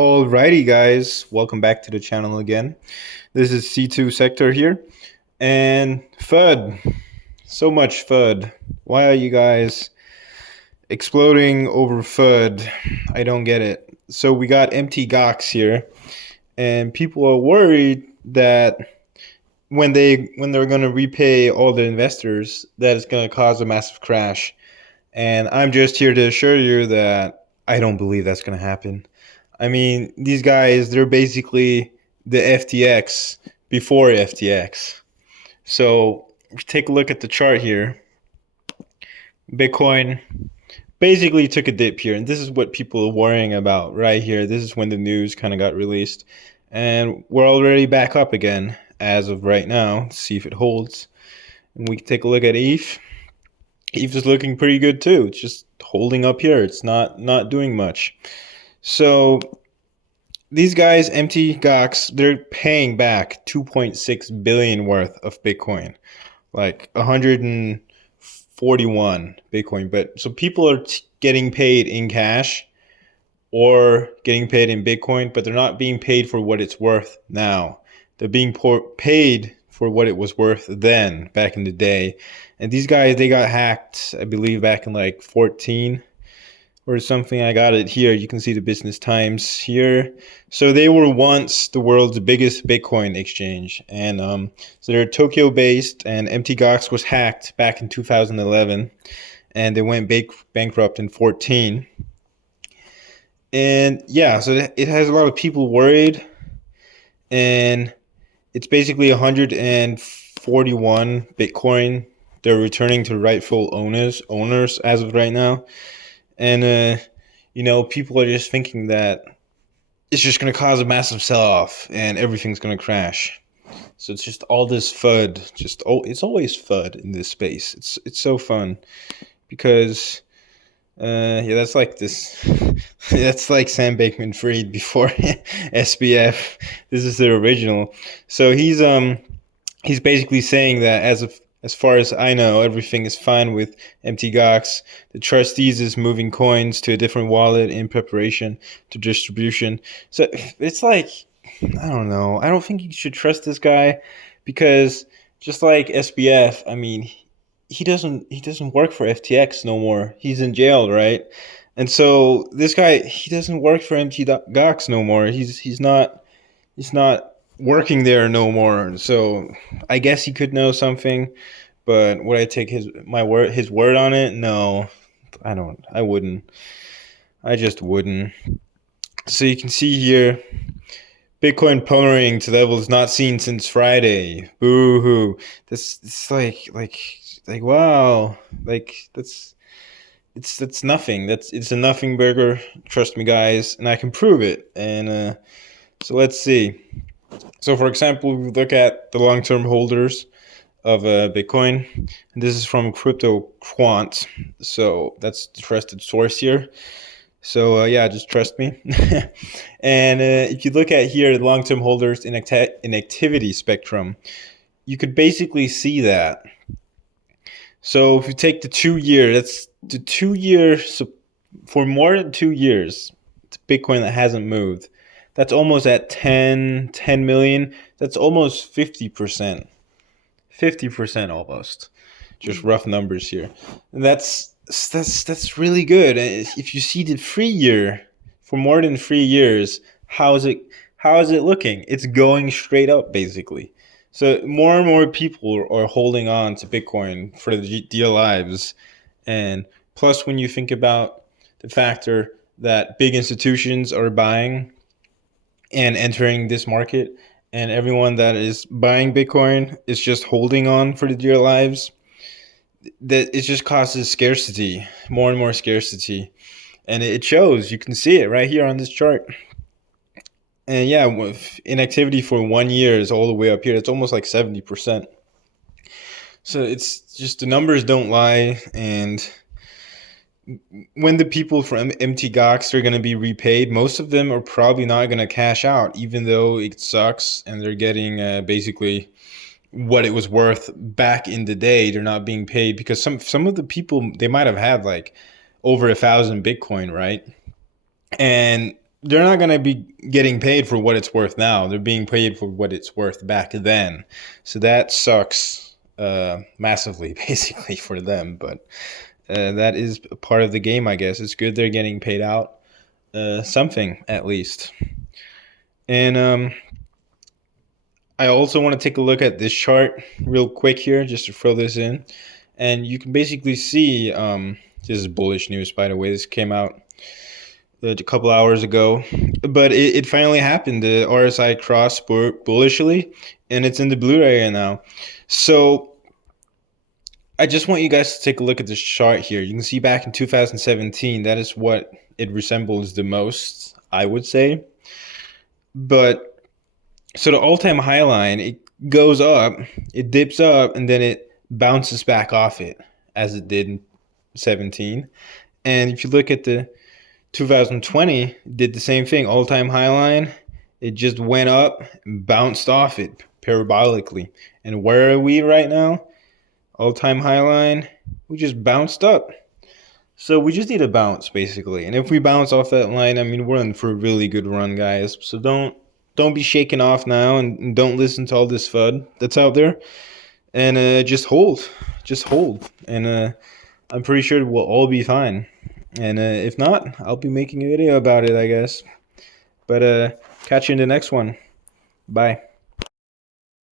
Alrighty, guys, welcome back to the channel again. This is C2 Sector here, and FUD. So much FUD. Why are you guys exploding over FUD? I don't get it. So we got empty GOX here, and people are worried that when they're going to repay all the investors, that it's going to cause a massive crash. And I'm just here to assure you that I don't believe that's going to happen. I mean, these guys, they're basically the FTX before FTX. So if you take a look at the chart here, Bitcoin basically took a dip here. And this is what people are worrying about right here. This is when the news kind of got released. And we're already back up again as of right now. Let's see if it holds. And we can take a look at ETH. ETH is looking pretty good too. It's just holding up here. It's not doing much. So these guys, empty GOX, they're paying back 2.6 billion worth of Bitcoin, like 141 Bitcoin. But so people are getting paid in cash or getting paid in Bitcoin, but they're not being paid for what it's worth now. They're being paid for what it was worth then, back in the day. And these guys, they got hacked, I believe, back in like 14 or something. I got it here. You can see the Business Times here. So they were once the world's biggest Bitcoin exchange. And so they're Tokyo based, and MTGOX was hacked back in 2011. And they went bankrupt in 14. And yeah, so it has a lot of people worried. And it's basically 141 Bitcoin. They're returning to rightful owners as of right now. And, people are just thinking that it's just going to cause a massive sell-off and everything's going to crash. So it's just all this FUD. It's always FUD in this space. It's so fun because, that's like this. That's like Sam Bankman-Fried before SBF. This is the original. So he's basically saying that as far as I know, everything is fine with MTGOX. The trustees is moving coins to a different wallet in preparation to distribution. So it's like, I don't know. I don't think you should trust this guy because just like SBF, I mean, he doesn't work for FTX no more. He's in jail, right? And so this guy, he doesn't work for MTGOX no more. He's not working there no more. So I guess he could know something, but would I take his word on it? No, I don't. I wouldn't. I just wouldn't. So you can see here, Bitcoin plummeting to levels not seen since Friday. Boo hoo. It's like wow. That's nothing. It's a nothing burger. Trust me, guys, and I can prove it. And so let's see. So, for example, we look at the long-term holders of Bitcoin. And this is from Crypto Quant. So that's the trusted source here. So just trust me. And if you look at here, the long-term holders in activity spectrum, you could basically see that. So if you take the 2 year, that's the 2 year. So for more than 2 years, it's Bitcoin that hasn't moved. That's almost at 10 million. That's almost 50%. 50% almost. Just rough numbers here. And that's really good. If you see the 3 year for more than 3 years, how is it looking? It's going straight up basically. So more and more people are holding on to Bitcoin for the dear lives. And plus, when you think about the factor that big institutions are buying and entering this market, and everyone that is buying Bitcoin is just holding on for the dear lives, that it just causes scarcity, more and more scarcity. And it shows. You can see it right here on this chart. And yeah, with inactivity for 1 year is all the way up here. It's almost like 70%. So it's just the numbers don't lie. And when the people from MTGOX are going to be repaid, most of them are probably not going to cash out, even though it sucks and they're getting basically what it was worth back in the day. They're not being paid because some of the people, they might have had like over 1,000 Bitcoin, right? And they're not going to be getting paid for what it's worth now. They're being paid for what it's worth back then. So that sucks massively, basically, for them. But that is a part of the game, I guess. It's good they're getting paid out something, at least. And I also want to take a look at this chart real quick here, just to throw this in. And you can basically see, this is bullish news, by the way. This came out a couple hours ago, but it finally happened. The RSI crossed bullishly, and it's in the blue area now. So I just want you guys to take a look at this chart here. You can see back in 2017, that is what it resembles the most, I would say. But so the all-time high line, it goes up, it dips up, and then it bounces back off it, as it did in 17. And if you look at the 2020, it did the same thing. All-time high line, it just went up and bounced off it parabolically. And where are we right now? All-time high line, we just bounced up. So we just need a bounce, basically. And if we bounce off that line, I mean, we're in for a really good run, guys. So don't be shaken off now, and don't listen to all this FUD that's out there. And just hold. And I'm pretty sure we'll all be fine. And if not, I'll be making a video about it, I guess. But catch you in the next one. Bye.